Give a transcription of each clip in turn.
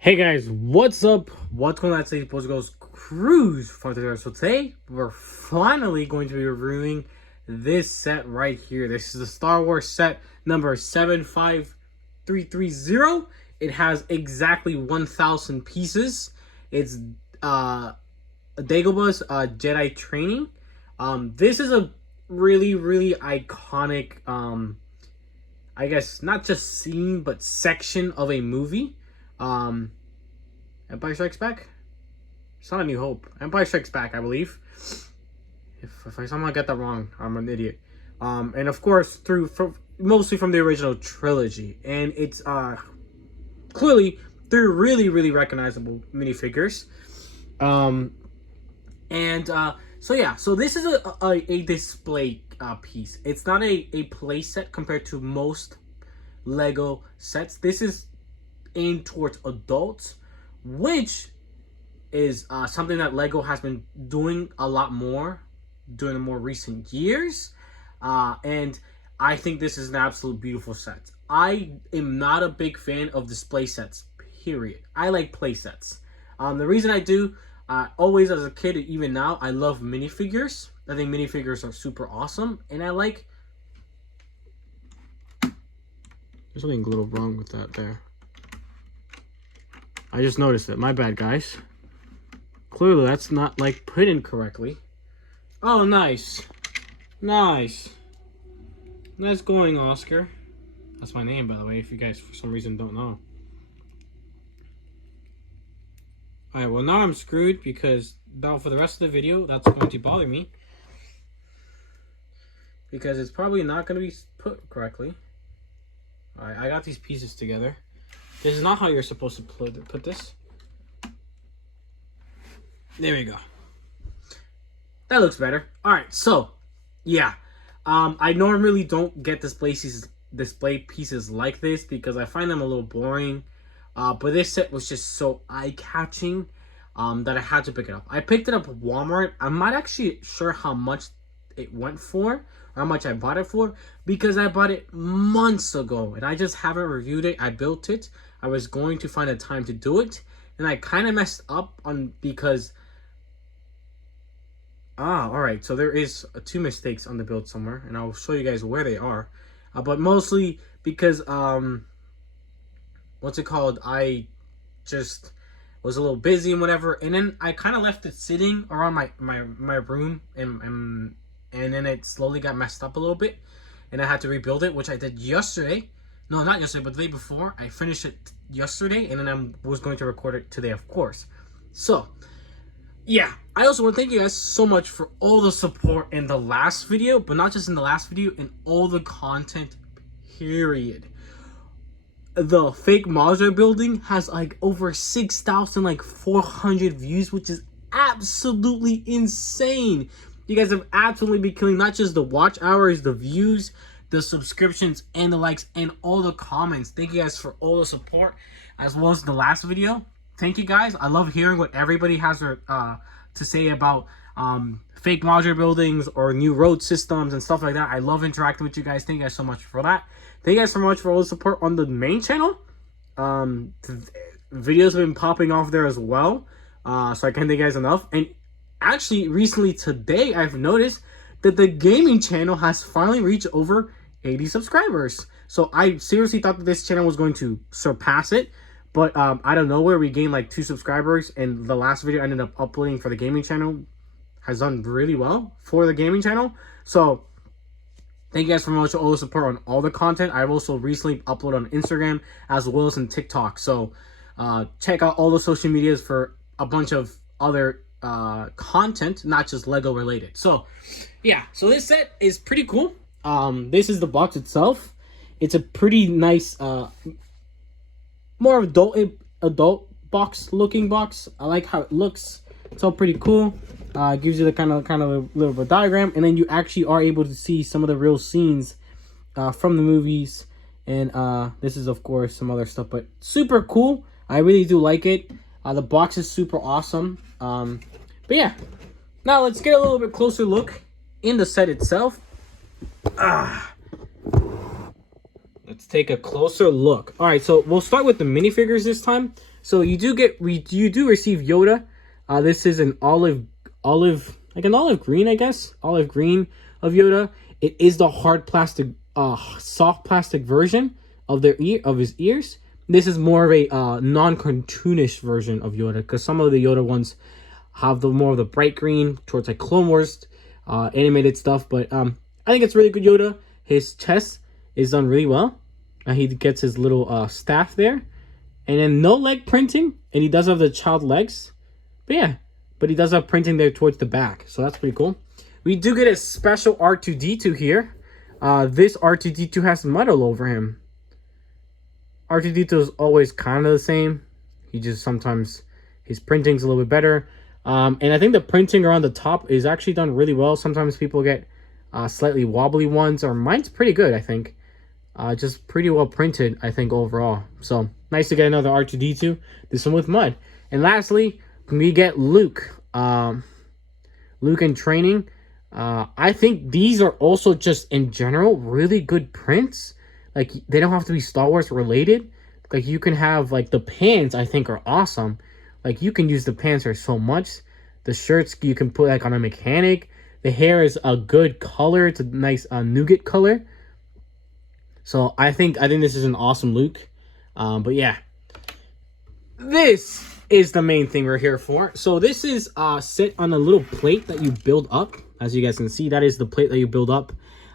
Hey guys, what's up? What's going on? Today, Boys and Girls Cruise for today. So today, we're finally going to be reviewing this set right here. This is the Star Wars set number 75330. It has exactly 1,000 pieces. It's Dagobah's Jedi training. This is a really iconic, I guess not just scene but section of a movie. Empire Strikes Back? It's not A New Hope. Empire Strikes Back, I believe. If I somehow get that wrong, I'm an idiot. And of course, mostly from the original trilogy. And it's clearly they're really recognizable minifigures. So yeah, so this is a display piece. It's not a play set compared to most Lego sets. This is aimed towards adults, which is something that Lego has been doing a lot more during the more recent years, and I think this is an absolute beautiful set. I am not a big fan of display sets, period. I like play sets. The reason I do, always as a kid and even now, I love minifigures. I think minifigures are super awesome, and I like... There's something a little wrong with that there. I just noticed it. My bad, guys. Clearly, that's not, like, put in correctly. Oh, nice. Nice. Nice going, Oscar. That's my name, by the way, if you guys, for some reason, don't know. Alright, well, now I'm screwed because now for the rest of the video, that's going to bother me. Because it's probably not going to be put correctly. Alright, I got these pieces together. This is not how you're supposed to put this. There we go. That looks better. Alright, so, yeah. I normally don't get display pieces like this because I find them a little boring. But this set was just so eye-catching that I had to pick it up. I picked it up at Walmart. I'm not actually sure how much it went for, or how much I bought it for, because I bought it months ago and I just haven't reviewed it. I built it. I was going to find a time to do it, and I kind of messed up on because... alright, so there is 2 mistakes on the build somewhere, and I'll show you guys where they are. But mostly because, what's it called? I just was a little busy and whatever, and then I kind of left it sitting around my room, and then it slowly got messed up a little bit, and I had to rebuild it, which I did yesterday. No, not yesterday, but the day before. I finished it yesterday, and then I was going to record it today, of course. So, yeah. I also want to thank you guys so much for all the support in the last video, but not just in the last video, in all the content, period. The fake Mazda building has like over 6,400 views, which is absolutely insane. You guys have absolutely been killing not just the watch hours, the views, the subscriptions, and the likes, and all the comments. Thank you guys for all the support, as well as the last video. Thank you guys. I love hearing what everybody has to say about fake modular buildings or new road systems and stuff like that. I love interacting with you guys. Thank you guys so much for that. Thank you guys so much for all the support on the main channel. Videos have been popping off there as well, so I can't thank you guys enough. And actually, recently today, I've noticed that the gaming channel has finally reached over 80 subscribers. So I seriously thought that this channel was going to surpass it, but out of nowhere we gained like 2 subscribers, and the last video I ended up uploading for the gaming channel has done really well for the gaming channel. So thank you guys for much all the support on all the content. I've also recently uploaded on Instagram as well as in TikTok. So check out all the social medias for a bunch of other content, not just Lego related. So yeah, so this set is pretty cool. This is the box itself. It's a pretty nice more adult box looking box. I like how it looks. It's all pretty cool. Gives you the kind of a little bit of diagram, and then you actually are able to see some of the real scenes from the movies, and this is of course some other stuff, but super cool. I really do like it. The box is super awesome. But yeah, now let's get a little bit closer look in the set itself. Let's take a closer look. All right, so we'll start with the minifigures this time. So you do receive Yoda. This is an olive like an olive green, I guess, olive green of Yoda. It is the hard plastic, soft plastic version of his ears. This is more of a non-cartoonish version of Yoda, because some of the Yoda ones have the more of the bright green towards like Clone Wars animated stuff. But I think it's really good Yoda. His chest is done really well. He gets his little staff there, and then no leg printing, and he does have the child legs. But yeah, but he does have printing there towards the back, so that's pretty cool. We do get a special R2-D2 here. This R2-D2 has mud all over him. R2-D2 is always kind of the same. He just sometimes his printing's a little bit better. And I think the printing around the top is actually done really well. Sometimes people get slightly wobbly ones, or mine's pretty good, I think. Just pretty well printed, I think, overall. So nice to get another R2-D2. This one with mud. And lastly, we get Luke. Luke in training. I think these are also just in general really good prints. Like, they don't have to be Star Wars related. Like, you can have like the pants, I think, are awesome. Like, you can use the pants for so much. The shirts you can put like on a mechanic. The hair is a good color. It's a nice nougat color. So I think this is an awesome Luke. But yeah, this is the main thing we're here for. So this is set on a little plate that you build up. As you guys can see, that is the plate that you build up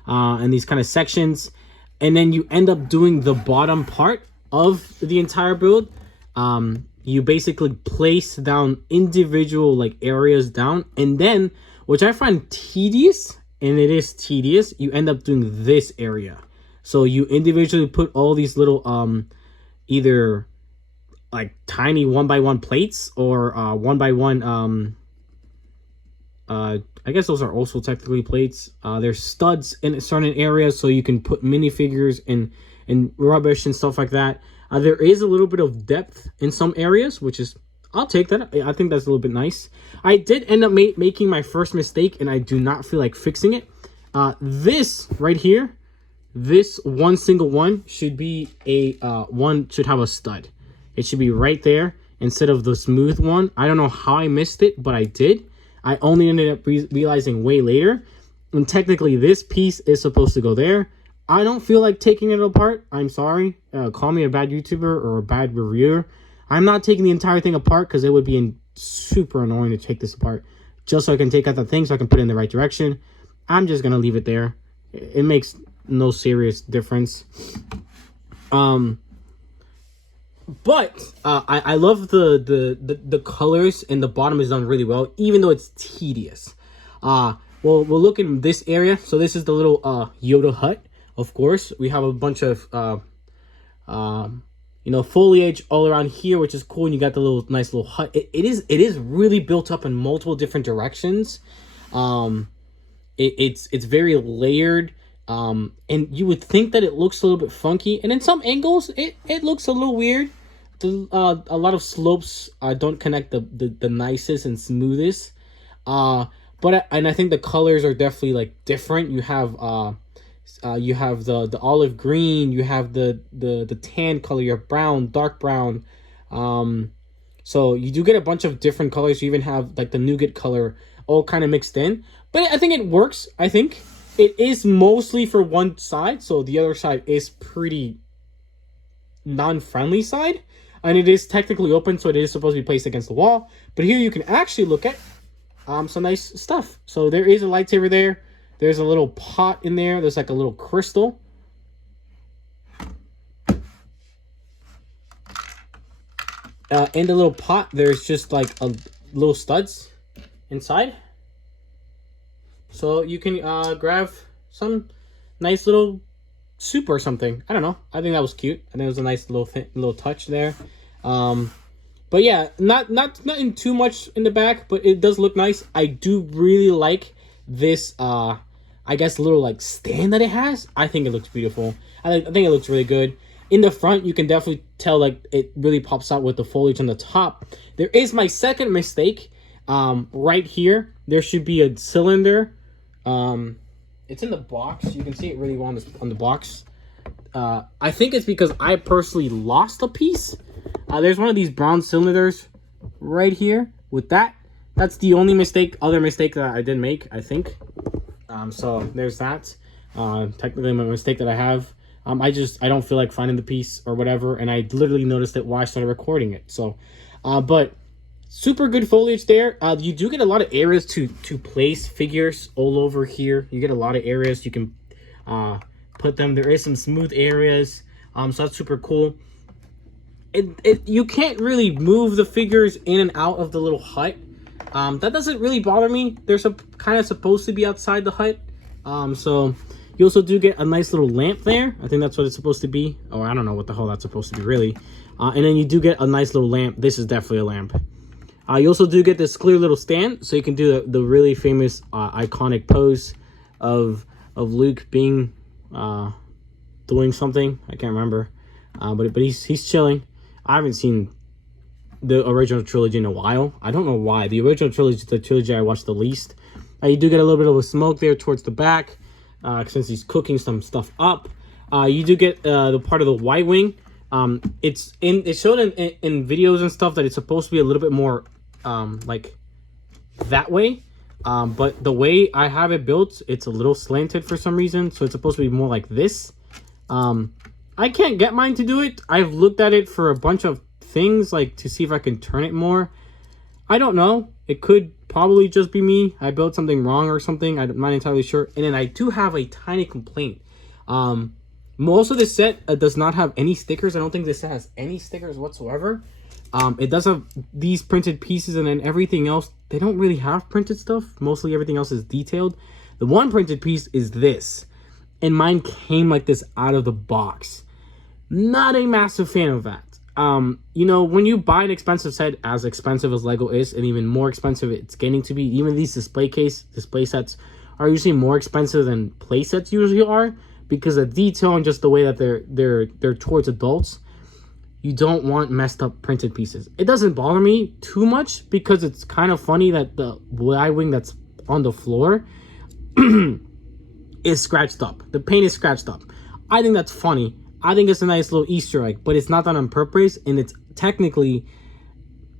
in these kind of sections. And then you end up doing the bottom part of the entire build. You basically place down individual like areas down. And then, which I find tedious, and it is tedious, you end up doing this area. So you individually put all these little either like tiny 1x1 plates or 1x1 I guess those are also technically plates. There's studs in certain areas, so you can put minifigures and rubbish and stuff like that. There is a little bit of depth in some areas, which is, I'll take that. I think that's a little bit nice. I did end up making my first mistake, and I do not feel like fixing it. This right here, this one single one should be should have a stud. It should be right there instead of the smooth one. I don't know how I missed it, but I did. I only ended up realizing way later. And technically, this piece is supposed to go there. I don't feel like taking it apart. I'm sorry. Call me a bad YouTuber or a bad reviewer. I'm not taking the entire thing apart because it would be super annoying to take this apart. Just so I can take out the thing so I can put it in the right direction. I'm just going to leave it there. It makes no serious difference. But I love the colors, and the bottom is done really well, even though it's tedious. Well, we'll look in this area. So this is the little Yoda hut. Of course, we have a bunch of foliage all around here, which is cool. And you got the nice little hut. It is really built up in multiple different directions. It's very layered. And you would think that it looks a little bit funky, and in some angles it looks a little weird. A lot of slopes don't connect the nicest and smoothest. But I think the colors are definitely like different. You have the olive green, you have the tan color, you have brown, dark brown. So you do get a bunch of different colors. You even have like the nougat color all kind of mixed in. But I think it works. I think it is mostly for one side, so the other side is pretty non-friendly side. And it is technically open, so it is supposed to be placed against the wall. But here you can actually look at some nice stuff. So there is a lightsaber there. There's a little pot in there. There's like a little crystal. In the little pot, there's just like a little studs inside. So you can grab some nice little soup or something. I don't know. I think that was cute. I think it was a nice little touch there. But yeah, not in too much in the back, but it does look nice. I do really like this I guess little like stand that it has. I think it looks beautiful. I think it looks really good. In the front, you can definitely tell like it really pops out with the foliage on the top. There is my second mistake. Right here, there should be a cylinder. It's in the box. You can see it really well on the box. I think it's because I personally lost a piece. There's one of these bronze cylinders right here with that. That's the only other mistake that I did make, I think. So there's that. Technically my mistake that I have. I don't feel like finding the piece or whatever, and I literally noticed it while I started recording it. So, but super good foliage there. You do get a lot of areas to place figures all over here. You get a lot of areas you can put them. There is some smooth areas, so that's super cool. You can't really move the figures in and out of the little hut. That doesn't really bother me. They're kind of supposed to be outside the hut. So you also do get a nice little lamp there. I think that's what it's supposed to be. Or I don't know what the hell that's supposed to be, really. And then you do get a nice little lamp. This is definitely a lamp. You also do get this clear little stand, so you can do the really famous iconic pose of Luke being doing something. I can't remember, but he's chilling. I haven't seen the original trilogy in a while. I don't know why. The original trilogy is the trilogy I watched the least. You do get a little bit of a smoke there towards the back, since he's cooking some stuff up. You do get the part of the Y wing. It's shown in videos and stuff that it's supposed to be a little bit more like that way, but the way I have it built, it's a little slanted for some reason, so it's supposed to be more like this. I can't get mine to do it. I've looked at it for a bunch of things, like to see if I can turn it more. I don't know. It could probably just be me. I built something wrong or something. I'm not entirely sure. And then I do have a tiny complaint. Most of this set does not have any stickers. I don't think this set has any stickers whatsoever. It does have these printed pieces, and then everything else, they don't really have printed stuff. Mostly everything else is detailed. The one printed piece is this, and mine came like this out of the box. Not a massive fan of that. You know, when you buy an expensive set, as expensive as Lego is, and even more expensive it's getting to be, even these display sets are usually more expensive than play sets usually are, because of detail and just the way that they're towards adults. You don't want messed up printed pieces. It doesn't bother me too much, because it's kind of funny that the Y wing that's on the floor is scratched up. The paint is scratched up. I think that's funny. I think it's a nice little Easter egg, but it's not done on purpose, and it's technically,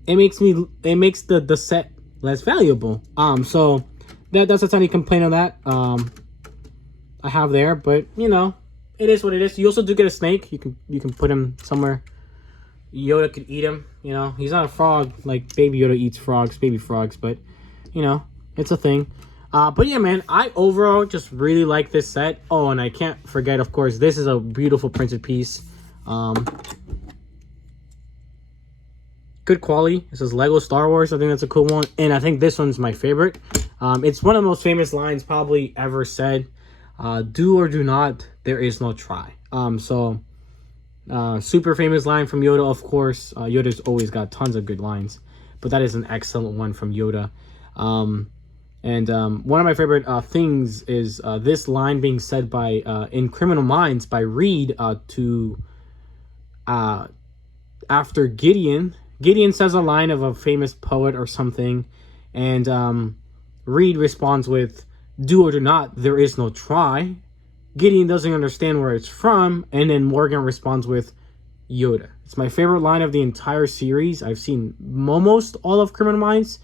it makes the set less valuable. So that's a tiny complaint on that. I have there, but you know, it is what it is. You also do get a snake. You can put him somewhere. Yoda could eat him. You know, he's not a frog like Baby Yoda eats frogs, baby frogs, but you know, it's a thing. But yeah, man, I overall just really like this set. Oh, and I can't forget, of course, this is a beautiful printed piece. Good quality. This is Lego Star Wars. I think that's a cool one. And I think this one's my favorite. It's one of the most famous lines probably ever said. Do or do not, there is no try. Super famous line from Yoda, of course. Yoda's always got tons of good lines, but that is an excellent one from Yoda. And one of my favorite things is this line being said by in Criminal Minds by Reed to after Gideon. Gideon says a line of a famous poet or something, and Reed responds with, "Do or do not, there is no try." Gideon doesn't understand where it's from, and then Morgan responds with, "Yoda." It's my favorite line of the entire series. I've seen almost all of Criminal Minds,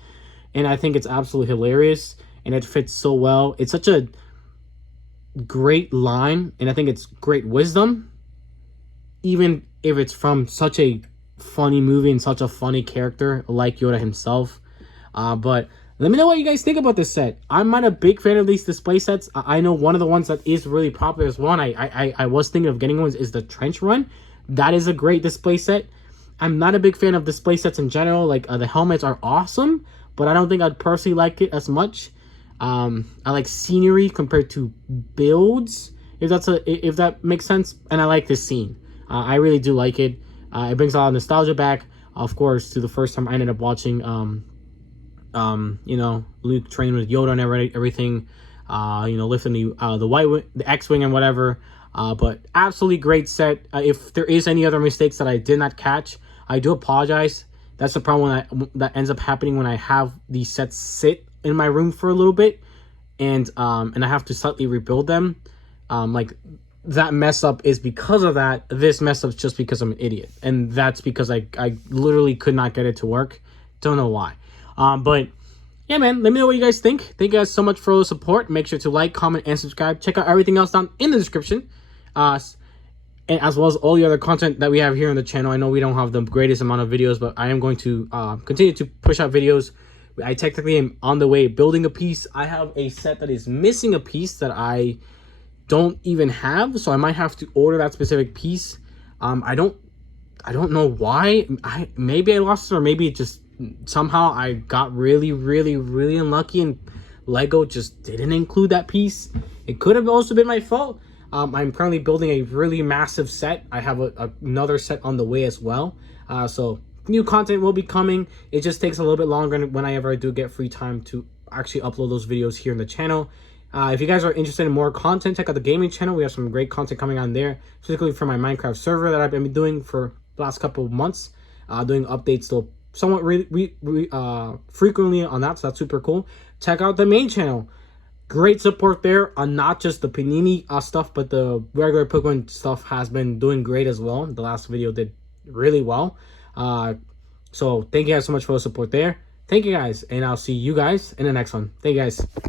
and I think it's absolutely hilarious, and it fits so well. It's such a great line, and I think it's great wisdom, even if it's from such a funny movie and such a funny character like Yoda himself. But let me know what you guys think about this set. I'm not a big fan of these display sets. I know one of the ones that is really popular as one. I was thinking of getting one is the Trench Run. That is a great display set. I'm not a big fan of display sets in general. Like the helmets are awesome, but I don't think I'd personally like it as much. I like scenery compared to builds, if that makes sense. And I like this scene. I really do like it. It brings a lot of nostalgia back, of course, to the first time I ended up watching you know, Luke train with Yoda and everything, you know, lifting the X-Wing and whatever. But absolutely great set. If there is any other mistakes that I did not catch, I do apologize. That's the problem that ends up happening when I have these sets sit in my room for a little bit, and I have to slightly rebuild them. Like that mess up is because of that. This mess up is just because I'm an idiot, and that's because I literally could not get it to work. Don't know why. But yeah, man, let me know what you guys think. Thank you guys so much for all the support. Make sure to like, comment, and subscribe. Check out everything else down in the description, and as well as all the other content that we have here on the channel. I know we don't have the greatest amount of videos, but I am going to continue to push out videos. I technically am on the way building a piece. I have a set that is missing a piece that I don't even have, so I might have to order that specific piece. I don't know why. Maybe I lost it, or maybe it just somehow I got really unlucky and Lego just didn't include that piece. It could have also been my fault. I'm currently building a really massive set. I have another set on the way as well. So new content will be coming. It just takes a little bit longer whenever I do get free time to actually upload those videos here in the channel. If you guys are interested in more content, check out the gaming channel. We have some great content coming on there, particularly for my Minecraft server that I've been doing for the last couple of months. Doing updates still somewhat frequently on that, so that's super cool. Check out the main channel. Great support there on not just the Panini stuff, but the regular Pokemon stuff has been doing great as well. The last video did really well. So thank you guys so much for the support there. Thank you guys, and I'll see you guys in the next one. Thank you guys.